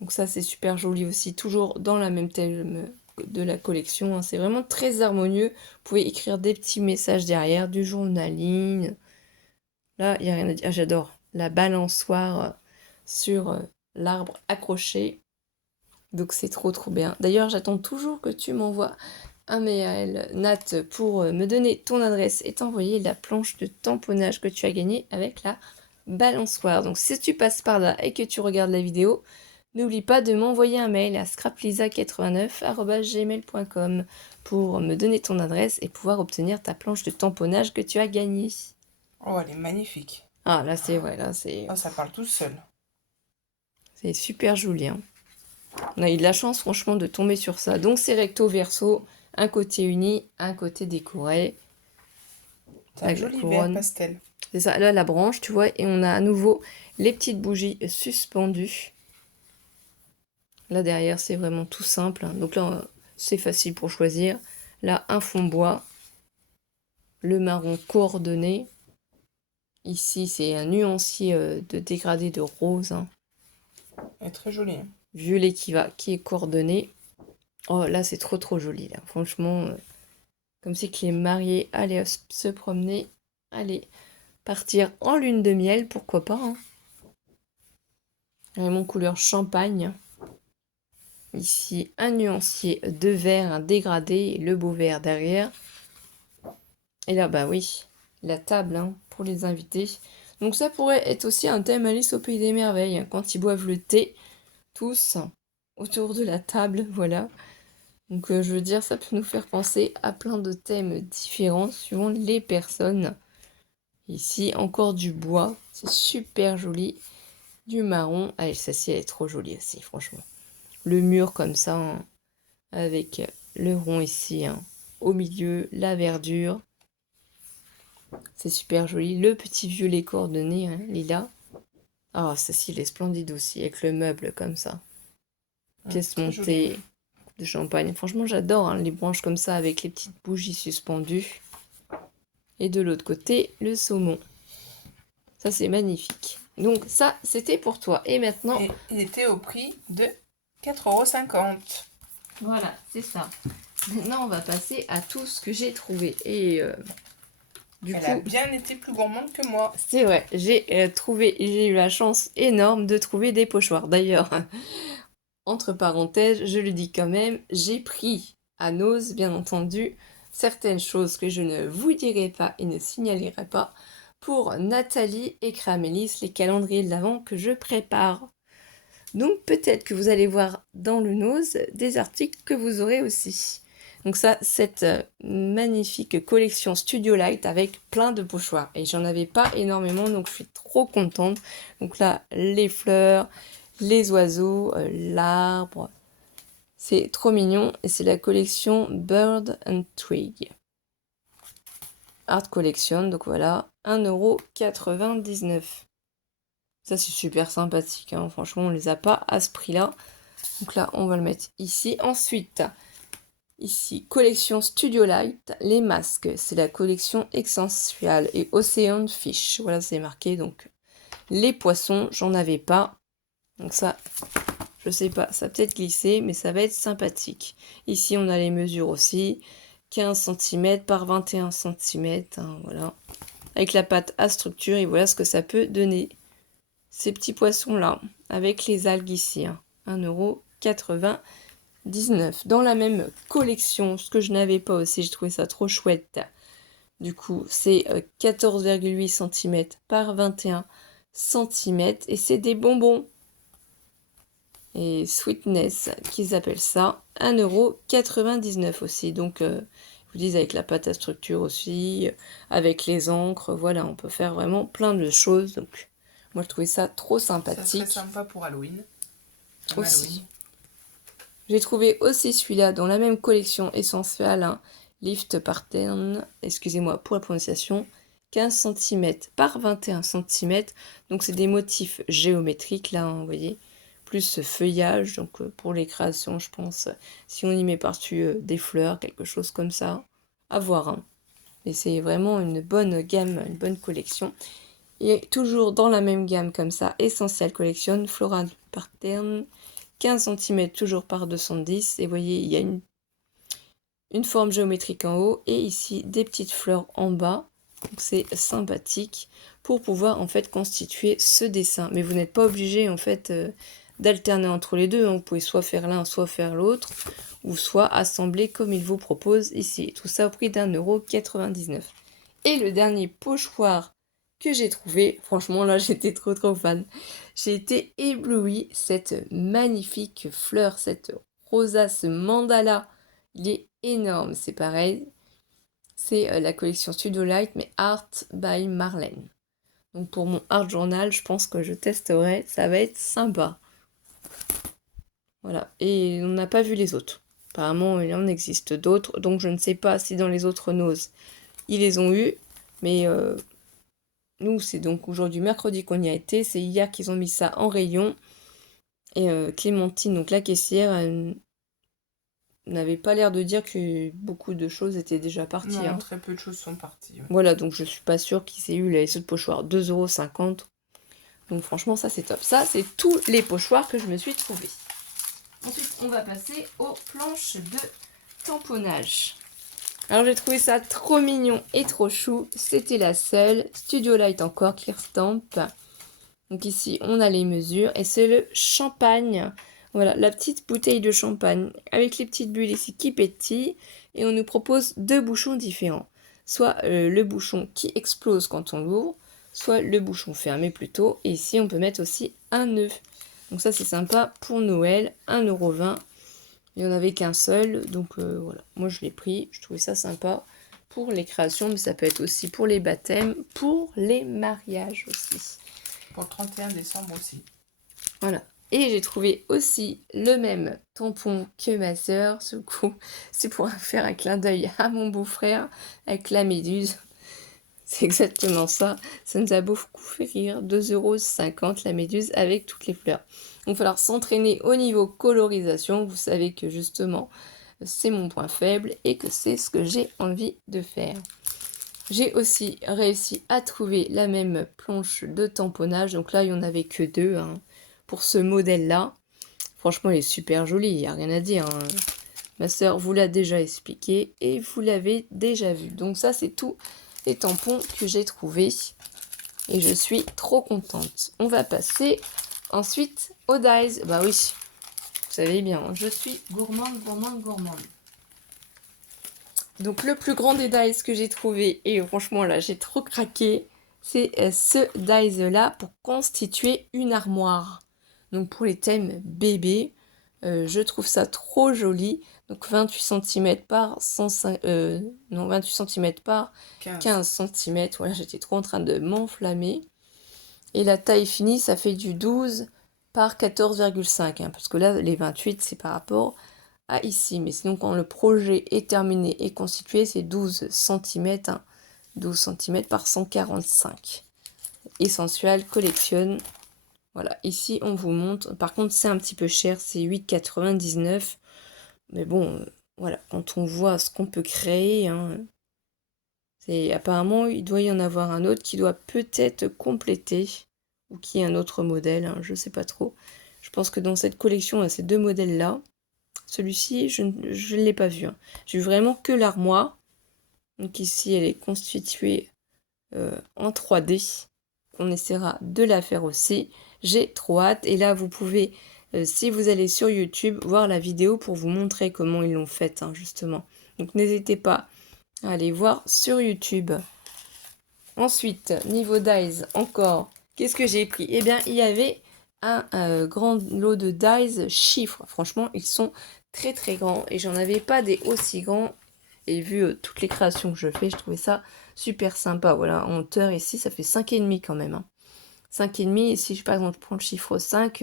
Donc ça, c'est super joli aussi, toujours dans la même thème de la collection, hein. C'est vraiment très harmonieux. Vous pouvez écrire des petits messages derrière, du journaling. Là, il n'y a rien à dire. Ah, j'adore la balançoire sur l'arbre accroché. Donc c'est trop trop bien. D'ailleurs, j'attends toujours que tu m'envoies un mail, Nat, pour me donner ton adresse et t'envoyer la planche de tamponnage que tu as gagnée avec la balançoire. Donc si tu passes par là et que tu regardes la vidéo, n'oublie pas de m'envoyer un mail à scraplisa89@gmail.com pour me donner ton adresse et pouvoir obtenir ta planche de tamponnage que tu as gagnée. Oh, elle est magnifique. Ah là c'est vrai, là Oh, ça parle tout seul. c'est super joli, hein. On a eu de la chance franchement de tomber sur ça. Donc c'est recto verso, un côté uni, un côté décoré. C'est un Avec la joli vert couronne. pastel. C'est ça, là la branche, tu vois, et on a à nouveau les petites bougies suspendues. Là derrière, c'est vraiment tout simple, hein. Donc là, c'est facile pour choisir. Là, un fond bois, le marron coordonné. Ici, c'est un nuancier de dégradé de rose, hein. Elle est très jolie, hein. Violet qui est coordonné. Oh, là, c'est trop trop joli, là. Franchement, comme si que les mariés allaient se promener. Allez, partir en lune de miel, pourquoi pas, hein. Vraiment couleur champagne. Ici, un nuancier de vert, un dégradé, et le beau vert derrière. Et là, bah oui, la table, hein, pour les invités. Donc ça pourrait être aussi un thème Alice au Pays des Merveilles, hein, quand ils boivent le thé, tous, autour de la table, voilà. Donc je veux dire, ça peut nous faire penser à plein de thèmes différents, suivant les personnes. Ici, encore du bois, c'est super joli. Du marron, ah, celle-ci, elle est trop jolie aussi, franchement. Le mur comme ça, hein, avec le rond ici, hein, au milieu, la verdure. C'est super joli. Le petit violet coordonné, hein, lilas. Ah, celle-ci, elle est splendide aussi, avec le meuble comme ça. Pièce Très jolie. montée de champagne. Franchement, j'adore, hein, les branches comme ça, avec les petites bougies suspendues. Et de l'autre côté, le saumon. Ça, c'est magnifique. Donc ça, c'était pour toi. Et maintenant... Et il était au prix de 4,50 €. Voilà, c'est ça. Maintenant, on va passer à tout ce que j'ai trouvé. Et du Elle a coup, bien été plus gourmande que moi. c'est vrai, j'ai eu la chance énorme de trouver des pochoirs. D'ailleurs, entre parenthèses, je le dis quand même, j'ai pris à Nose, bien entendu, certaines choses que je ne vous dirai pas et ne signalerai pas pour Nathalie et Cramélis, les calendriers de l'Avent que je prépare. Donc peut-être que vous allez voir dans le Nose des articles que vous aurez aussi. Donc ça, cette magnifique collection Studio Light avec plein de pochoirs. Et j'en avais pas énormément, donc je suis trop contente. Donc là, les fleurs, les oiseaux, l'arbre. C'est trop mignon. Et c'est la collection Bird and Twig. Art Collection, donc voilà, 1,99 €. Ça, c'est super sympathique, hein. Franchement, on les a pas à ce prix-là. Donc là, on va le mettre ici. Ensuite, Ici, collection Studio Light, les masques, c'est la collection Essential et Ocean Fish. Voilà, c'est marqué. Donc, les poissons, j'en avais pas. Donc ça, je sais pas, ça a peut-être glissé, mais ça va être sympathique. Ici, on a les mesures aussi. 15 cm par 21 cm, hein, voilà. Avec la pâte à structure, et voilà ce que ça peut donner. Ces petits poissons-là, avec les algues ici, hein, 1,99 €. Dans la même collection, ce que je n'avais pas aussi, j'ai trouvé ça trop chouette. Du coup, c'est 14,8 cm par 21 cm, et c'est des bonbons. Et Sweetness, qu'ils appellent ça, 1,99 € aussi. Donc, je vous dis avec la pâte à structure aussi, avec les encres, voilà, on peut faire vraiment plein de choses. Donc, moi, je trouvais ça trop Ça serait sympathique sympa pour Halloween. Comme aussi. Halloween. J'ai trouvé aussi celui-là dans la même collection essentielle, hein, Lift Pattern, excusez-moi pour la prononciation, 15 cm par 21 cm. Donc, c'est des motifs géométriques, là, hein, vous voyez, plus ce feuillage. Donc, pour les créations, je pense, si on y met par-dessus des fleurs, quelque chose comme ça, à voir. Hein. Et c'est vraiment une bonne gamme, une bonne collection. Et toujours dans la même gamme comme ça, Essential Collection, Floral Pattern, 15 cm toujours par 210. Et vous voyez, il y a une forme géométrique en haut et ici des petites fleurs en bas. Donc c'est sympathique pour pouvoir en fait constituer ce dessin. Mais vous n'êtes pas obligé en fait d'alterner entre les deux. Hein. Vous pouvez soit faire l'un, soit faire l'autre, ou soit assembler comme il vous propose ici. Tout ça au prix d'1,99 €. Et le dernier pochoir que j'ai trouvé, franchement là j'étais trop fan. J'ai été éblouie, cette magnifique fleur, cette rosace mandala, il est énorme, c'est pareil. C'est la collection Studio Light, mais Art by Marlène. Donc pour mon art journal, je pense que je testerai, ça va être sympa. Voilà, et on n'a pas vu les autres. Apparemment, il en existe d'autres, donc je ne sais pas si dans les autres noses, ils les ont eu, mais nous, c'est donc aujourd'hui mercredi qu'on y a été, c'est hier qu'ils ont mis ça en rayon, et Clémentine, donc la caissière, elle n'avait pas l'air de dire que beaucoup de choses étaient déjà parties. Non, Hein. très peu de choses sont parties. Ouais. Voilà, donc je suis pas sûre qu'ils aient eu les autres pochoirs. 2,50 €. Donc franchement, ça c'est top. Ça, c'est tous les pochoirs que je me suis trouvés. Ensuite, on va passer aux planches de tamponnage. Alors j'ai trouvé ça trop mignon et trop chou. C'était la seule. Studio Light encore, Clear Stamp. Donc ici, on a les mesures. Et c'est le champagne. Voilà, la petite bouteille de champagne avec les petites bulles ici qui pétillent. Et on nous propose deux bouchons différents. Soit le bouchon qui explose quand on l'ouvre, soit le bouchon fermé plutôt. Et ici, on peut mettre aussi un nœud. Donc ça, c'est sympa pour Noël, 1,20 €. Il n'y en avait qu'un seul, donc voilà. Moi, je l'ai pris, je trouvais ça sympa pour les créations, mais ça peut être aussi pour les baptêmes, pour les mariages aussi. Pour le 31 décembre aussi. Voilà. Et j'ai trouvé aussi le même tampon que ma sœur. Ce coup, c'est pour faire un clin d'œil à mon beau-frère avec la méduse. C'est exactement ça. Ça nous a beaucoup fait rire. 2,50 € la méduse avec toutes les fleurs. Donc, il va falloir s'entraîner au niveau colorisation. Vous savez que justement, c'est mon point faible et que c'est ce que j'ai envie de faire. J'ai aussi réussi à trouver la même planche de tamponnage. Donc là, il n'y en avait que deux hein, pour ce modèle-là. Franchement, il est super joli, il n'y a rien à dire. Hein. Ma soeur vous l'a déjà expliqué et vous l'avez déjà vu. Donc ça, c'est tous les tampons que j'ai trouvés. Et je suis trop contente. On va passer ensuite aux dies. Bah oui, vous savez bien, je suis gourmande. Donc le plus grand des dies que j'ai trouvé, et franchement là j'ai trop craqué, c'est ce dies là pour constituer une armoire. Donc pour les thèmes bébé, je trouve ça trop joli. Donc 28 cm par 28 cm par 15 cm. Voilà, j'étais trop en train de m'enflammer. Et la taille finie, ça fait du 12 par 14,5. Hein, parce que là, les 28, c'est par rapport à ici. Mais sinon, quand le projet est terminé et constitué, c'est 12 cm. Hein, 12 cm par 145. Essential collectionne. Voilà, ici, on vous montre. Par contre, c'est un petit peu cher. C'est 8,99. Mais bon, voilà, quand on voit ce qu'on peut créer, hein, apparemment, il doit y en avoir un autre qui doit peut-être compléter, ou qui est un autre modèle, hein, je sais pas trop. Je pense que dans cette collection, il y a ces 2 modèles-là. Celui-ci, je ne l'ai pas vu, hein. J'ai vu vraiment que l'armoire. Donc ici, elle est constituée en 3D. On essaiera de la faire aussi. J'ai trop hâte. Et là, vous pouvez, si vous allez sur YouTube, voir la vidéo pour vous montrer comment ils l'ont faite, hein, justement. Donc n'hésitez pas à aller voir sur YouTube. Ensuite, niveau dies, encore, qu'est-ce que j'ai pris? Eh bien, il y avait un grand lot de dies chiffres. Franchement, ils sont très très grands et j'en avais pas des aussi grands. Et vu toutes les créations que je fais, je trouvais ça super sympa. Voilà, en hauteur ici, ça fait 5,5 quand même, hein. 5,5, et si par exemple je prends le chiffre 5,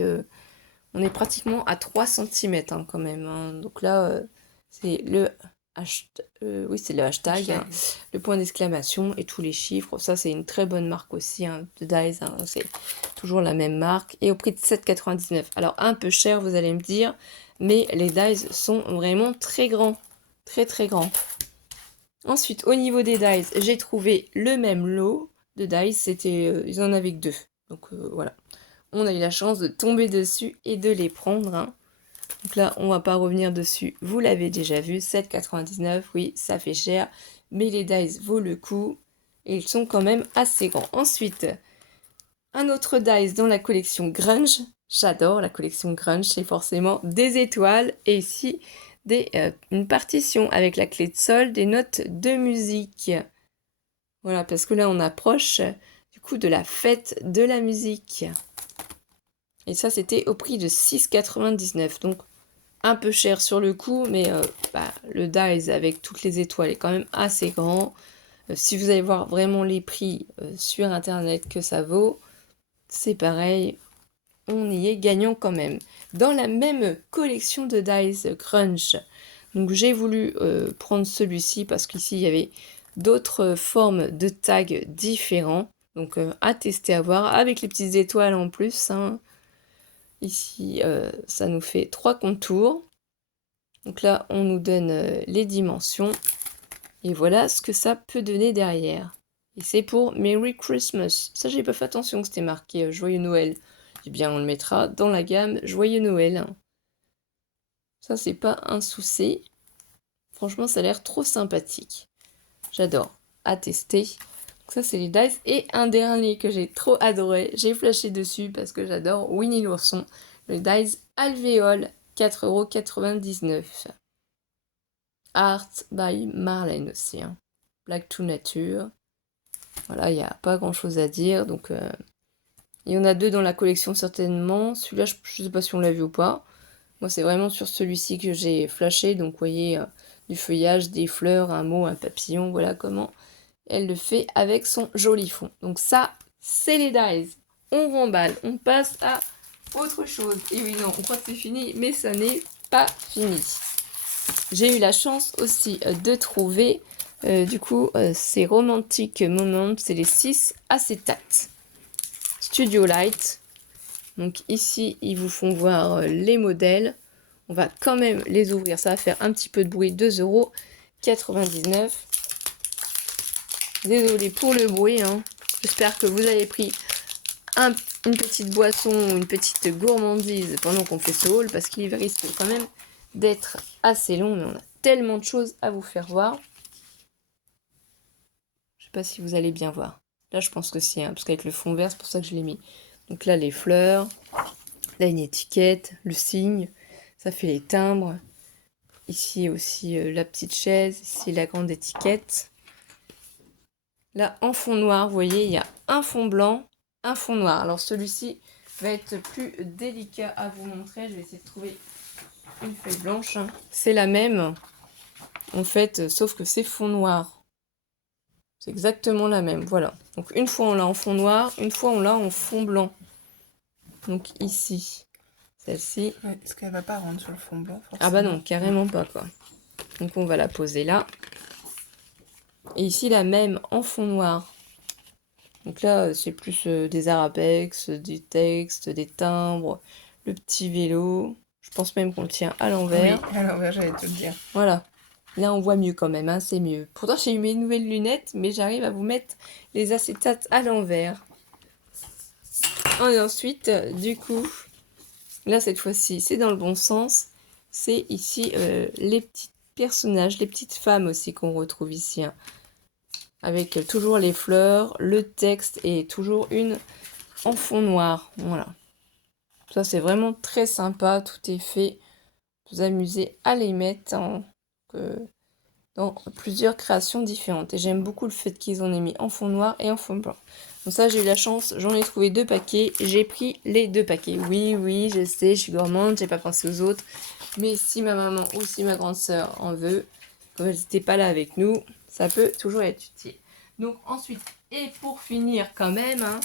on est pratiquement à 3 cm quand même, hein. Donc là, c'est le oui, c'est le hashtag, hein, le point d'exclamation et tous les chiffres. Ça, c'est une très bonne marque aussi, hein, de Dies, hein. C'est toujours la même marque. Et au prix de 7,99. Alors, un peu cher, vous allez me dire, mais les Dies sont vraiment très grands. Très, très grands. Ensuite, au niveau des Dies, j'ai trouvé le même lot de Dies. Ils en avaient que 2. Donc, voilà. On a eu la chance de tomber dessus et de les prendre, hein. Donc là, on va pas revenir dessus. Vous l'avez déjà vu, 7,99. Oui, ça fait cher, mais les dies vaut le coup. Et ils sont quand même assez grands. Ensuite, un autre dies dans la collection Grunge. J'adore la collection Grunge, c'est forcément des étoiles. Et ici, une partition avec la clé de sol, des notes de musique. Voilà, parce que là, on approche du coup de la fête de la musique. Et ça, c'était au prix de 6,99. Donc, un peu cher sur le coup, mais le dies avec toutes les étoiles est quand même assez grand. Si vous allez voir vraiment les prix sur internet que ça vaut, c'est pareil, on y est gagnant quand même. Dans la même collection de dies Crunch, donc j'ai voulu prendre celui-ci parce qu'ici il y avait d'autres formes de tags différents. Donc à tester, à voir, avec les petites étoiles en plus, hein. Ici, ça nous fait 3 contours. Donc là, on nous donne les dimensions. Et voilà ce que ça peut donner derrière. Et c'est pour Merry Christmas. Ça, j'ai pas fait attention que c'était marqué Joyeux Noël. Eh bien, on le mettra dans la gamme Joyeux Noël. Ça, c'est pas un souci. Franchement, ça a l'air trop sympathique. J'adore. À tester. Donc ça, c'est les dice. Et un dernier que j'ai trop adoré. J'ai flashé dessus parce que j'adore Winnie l'ourson. Le dice Alvéole, 4,99 €. Art by Marlène aussi, hein. Black to Nature. Voilà, il n'y a pas grand chose à dire. Donc, il y en a 2 dans la collection certainement. Celui-là, je ne sais pas si on l'a vu ou pas. Moi, c'est vraiment sur celui-ci que j'ai flashé. Donc, vous voyez, du feuillage, des fleurs, un mot, un papillon. Voilà comment elle le fait avec son joli fond. Donc ça, c'est les dies. On remballe, on passe à autre chose. Et oui, non, on croit que c'est fini, mais ça n'est pas fini. J'ai eu la chance aussi de trouver, du coup, ces Romantic Moments, c'est les 6 acétates. Studio Light. Donc ici, ils vous font voir les modèles. On va quand même les ouvrir, ça va faire un petit peu de bruit, 2,99 €. Désolée pour le bruit, hein. J'espère que vous avez pris une petite boisson ou une petite gourmandise pendant qu'on fait ce haul, parce qu'il risque quand même d'être assez long, mais on a tellement de choses à vous faire voir. Je sais pas si vous allez bien voir. Là, je pense que si, hein, parce qu'avec le fond vert, c'est pour ça que je l'ai mis. Donc là, les fleurs, là, une étiquette, le signe, ça fait les timbres. Ici aussi, la petite chaise, ici, la grande étiquette. Là, en fond noir, vous voyez, il y a un fond blanc, un fond noir. Alors, celui-ci va être plus délicat à vous montrer. Je vais essayer de trouver une feuille blanche. C'est la même, en fait, sauf que c'est fond noir. C'est exactement la même, voilà. Donc, une fois, on l'a en fond noir, une fois, on l'a en fond blanc. Donc, ici, celle-ci. Ouais, est-ce qu'elle va pas rendre sur le fond blanc, forcément? Ah bah non, carrément pas, quoi. Donc, on va la poser là. Et ici, la même en fond noir. Donc là, c'est plus des arapex, du texte, des timbres, le petit vélo. Je pense même qu'on le tient à Oui, l'envers. à l'envers, j'allais te le dire. Voilà. Là, on voit mieux quand même, hein, c'est mieux. Pourtant, j'ai eu mes nouvelles lunettes, mais j'arrive à vous mettre les acétates à l'envers. Et ensuite, du coup, là, cette fois-ci, c'est dans le bon sens. C'est ici les petits personnages, les petites femmes aussi qu'on retrouve ici, hein. Avec toujours les fleurs, le texte et toujours une en fond noir. Voilà. Ça, c'est vraiment très sympa. Tout est fait. Vous amusez à les mettre dans plusieurs créations différentes. Et j'aime beaucoup le fait qu'ils en aient mis en fond noir et en fond blanc. Donc ça, j'ai eu la chance, j'en ai trouvé 2 paquets. J'ai pris les 2 paquets. Oui, oui, je sais, je suis gourmande, j'ai pas pensé aux autres. Mais si ma maman ou si ma grande sœur en veut, comme elles n'étaient pas là avec nous, ça peut toujours être utile. Donc ensuite, et pour finir quand même, hein,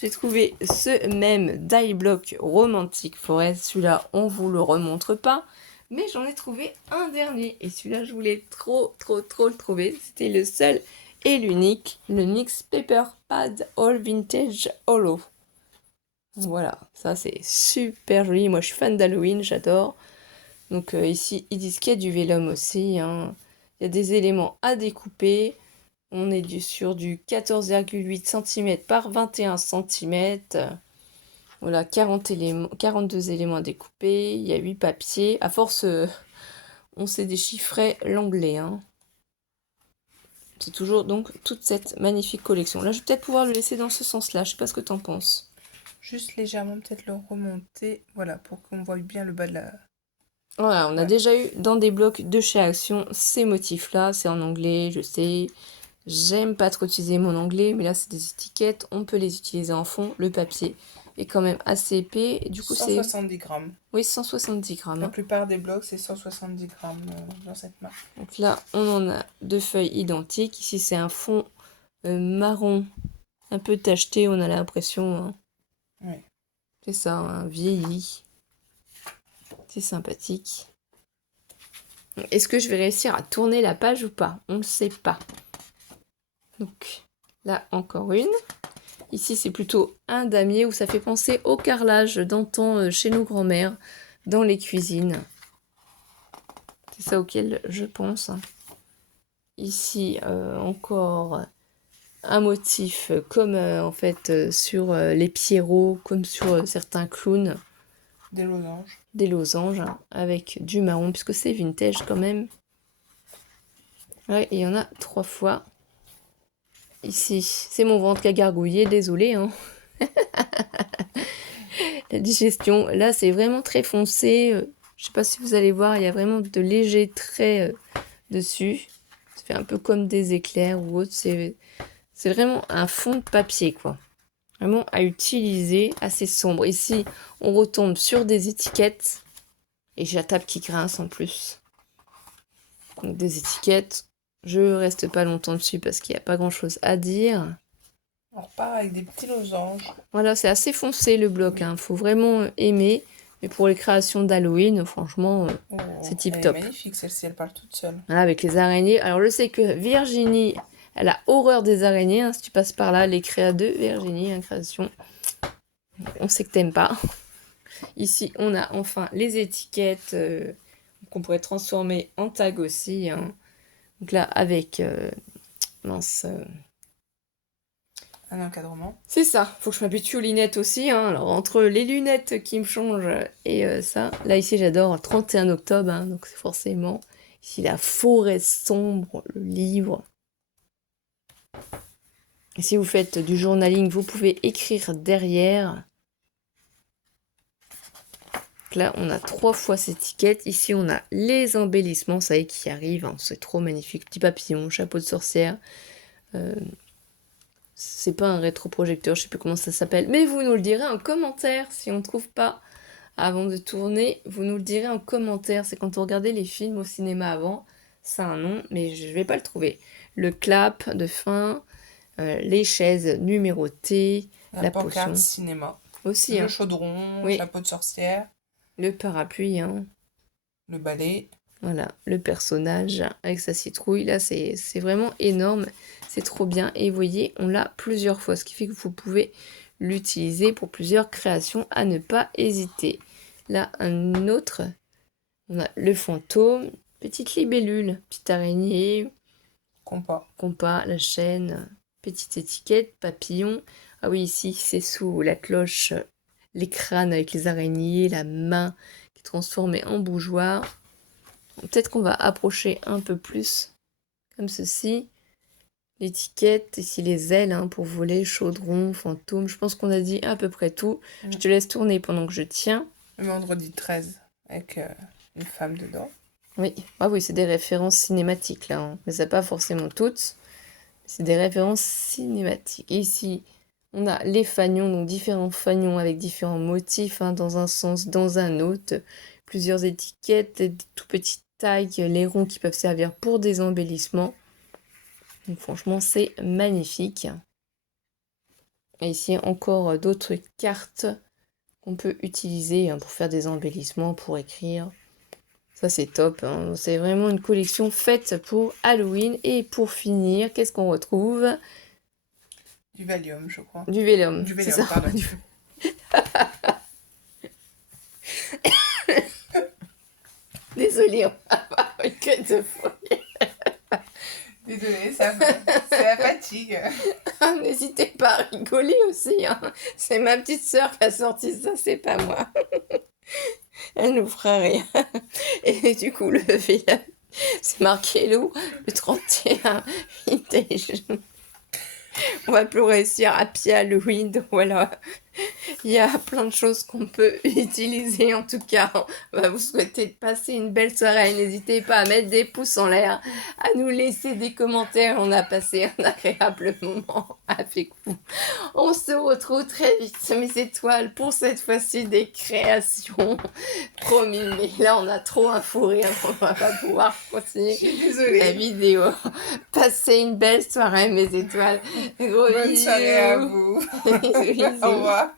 j'ai trouvé ce même die block romantique forest. Celui-là, on vous le remontre pas. Mais j'en ai trouvé un dernier. Et celui-là, je voulais trop le trouver. C'était le seul et l'unique. Le NYX Paper Pad All Vintage Hollow. Voilà, ça c'est super joli. Moi, je suis fan d'Halloween, j'adore. Donc ici, ils disent qu'il y a du vélum aussi, hein. Il y a des éléments à découper. On est sur du 14,8 cm par 21 cm. Voilà, 42 éléments à découper. Il y a 8 papiers. À force, on sait déchiffrer l'anglais, hein. C'est toujours donc toute cette magnifique collection. Là, je vais peut-être pouvoir le laisser dans ce sens-là. Je sais pas ce que t'en penses. Juste légèrement, peut-être le remonter. Voilà, pour qu'on voie bien le bas de la... Voilà, on a Ouais. déjà eu dans des blocs de chez Action ces motifs-là. C'est en anglais, je sais. J'aime pas trop utiliser mon anglais, mais là, c'est des étiquettes. On peut les utiliser en fond. Le papier est quand même assez épais. Et du coup, c'est... 170 grammes. Oui, 170 grammes. La plupart des blocs, c'est 170 grammes dans cette marque. Donc là, on en a 2 feuilles identiques. Ici, c'est un fond marron, un peu tacheté, on a l'impression, hein. Oui. C'est ça, hein, vieilli. C'est sympathique. Est-ce que je vais réussir à tourner la page ou pas? On ne sait pas. Donc, là, encore une. Ici, c'est plutôt un damier où ça fait penser au carrelage d'antan chez nos grands-mères dans les cuisines. C'est ça auquel je pense. Ici, encore un motif comme en fait sur les pierrots, comme sur certains clowns. Des losanges. Des losanges hein, avec du marron, puisque c'est vintage quand même. Ouais, il y en a 3 fois. Ici, c'est mon ventre qui a gargouillé, désolé, hein. La digestion, là, c'est vraiment très foncé. Je sais pas si vous allez voir, il y a vraiment de légers traits dessus. Ça fait un peu comme des éclairs ou autre. C'est vraiment un fond de papier, quoi. Vraiment à utiliser, assez sombre. Ici, on retombe sur des étiquettes. Et j'ai la table qui grince en plus. Donc des étiquettes. Je reste pas longtemps dessus parce qu'il n'y a pas grand chose à dire. On repart avec des petits losanges. Voilà, c'est assez foncé le bloc, hein. Faut vraiment aimer. Mais pour les créations d'Halloween, franchement, c'est tip top. Elle est magnifique celle-ci, elle parle toute seule. Voilà, avec les araignées. Alors je sais que Virginie, elle a horreur des araignées, hein. Si tu passes par là, les créas de Virginie, hein, création. On sait que t'aimes pas. Ici, on a enfin les étiquettes qu'on pourrait transformer en tag aussi, hein. Donc là, avec... mince... Un encadrement. C'est ça, faut que je m'habitue aux lunettes aussi, hein. Alors entre les lunettes qui me changent et ça, là ici j'adore 31 octobre, hein, donc c'est forcément ici la forêt sombre, le livre. Et si vous faites du journaling, vous pouvez écrire derrière. Donc là on a 3 fois cette étiquette, ici on a les embellissements, ça y est, qui arrivent, hein. C'est trop magnifique, petit papillon, chapeau de sorcière. C'est pas un rétroprojecteur, je sais plus comment ça s'appelle, mais vous nous le direz en commentaire si on ne trouve pas avant de tourner. Vous nous le direz en commentaire. C'est quand on regardait les films au cinéma avant, ça a un nom, mais je vais pas le trouver. Le clap de fin, les chaises numérotées, la pancarte potion. cinéma. Aussi, le hein. chaudron, Oui. chapeau de sorcière. Le parapluie, hein. Le balai. Voilà, le personnage avec sa citrouille. Là, c'est vraiment énorme. C'est trop bien. Et vous voyez, on l'a plusieurs fois, ce qui fait que vous pouvez l'utiliser pour plusieurs créations à ne pas hésiter. Là, un autre. On a le fantôme, petite libellule, petite araignée, compas, la chaîne, petite étiquette, papillon. Ah oui, ici, c'est sous la cloche, les crânes avec les araignées, la main qui est transformée en bougeoir. Peut-être qu'on va approcher un peu plus, comme ceci. L'étiquette, ici les ailes pour voler, chaudron, fantôme. Je pense qu'on a dit à peu près tout. Je te laisse tourner pendant que je tiens. Le vendredi 13, avec une femme dedans. Oui, ah oui, c'est des références cinématiques là, mais ça pas forcément toutes. C'est des références cinématiques. Et ici, on a les fanions, donc différents fanions avec différents motifs, dans un sens, dans un autre. Plusieurs étiquettes, des tout petits tags, les ronds qui peuvent servir pour des embellissements. Donc franchement, c'est magnifique. Et ici, encore d'autres cartes qu'on peut utiliser pour faire des embellissements, pour écrire. Ça, c'est top. C'est vraiment une collection faite pour Halloween. Et pour finir, qu'est-ce qu'on retrouve? Du Valium, je crois. Du Valium, Du c'est Valium, ça. pardon. Désolée, on va avoir une quête de folie. Désolée, c'est la fatigue. N'hésitez pas à rigoler aussi. C'est ma petite sœur qui a sorti ça, c'est pas moi. Elle nous fera rire. Et du coup, le Valium, c'est marqué le 31 vintage. On va plus réussir à pied Halloween, donc voilà. Il y a plein de choses qu'on peut utiliser. En tout cas, on va vous souhaiter de passer une belle soirée. N'hésitez pas à mettre des pouces en l'air, à nous laisser des commentaires. On a passé un agréable moment avec vous. On se retrouve très vite, mes étoiles, pour cette fois-ci des créations. Promis, mais là, on a trop un fou rire. On va pas pouvoir continuer la vidéo. Passez une belle soirée, mes étoiles. Gros Bonne soirée à vous. Bisous. Au revoir.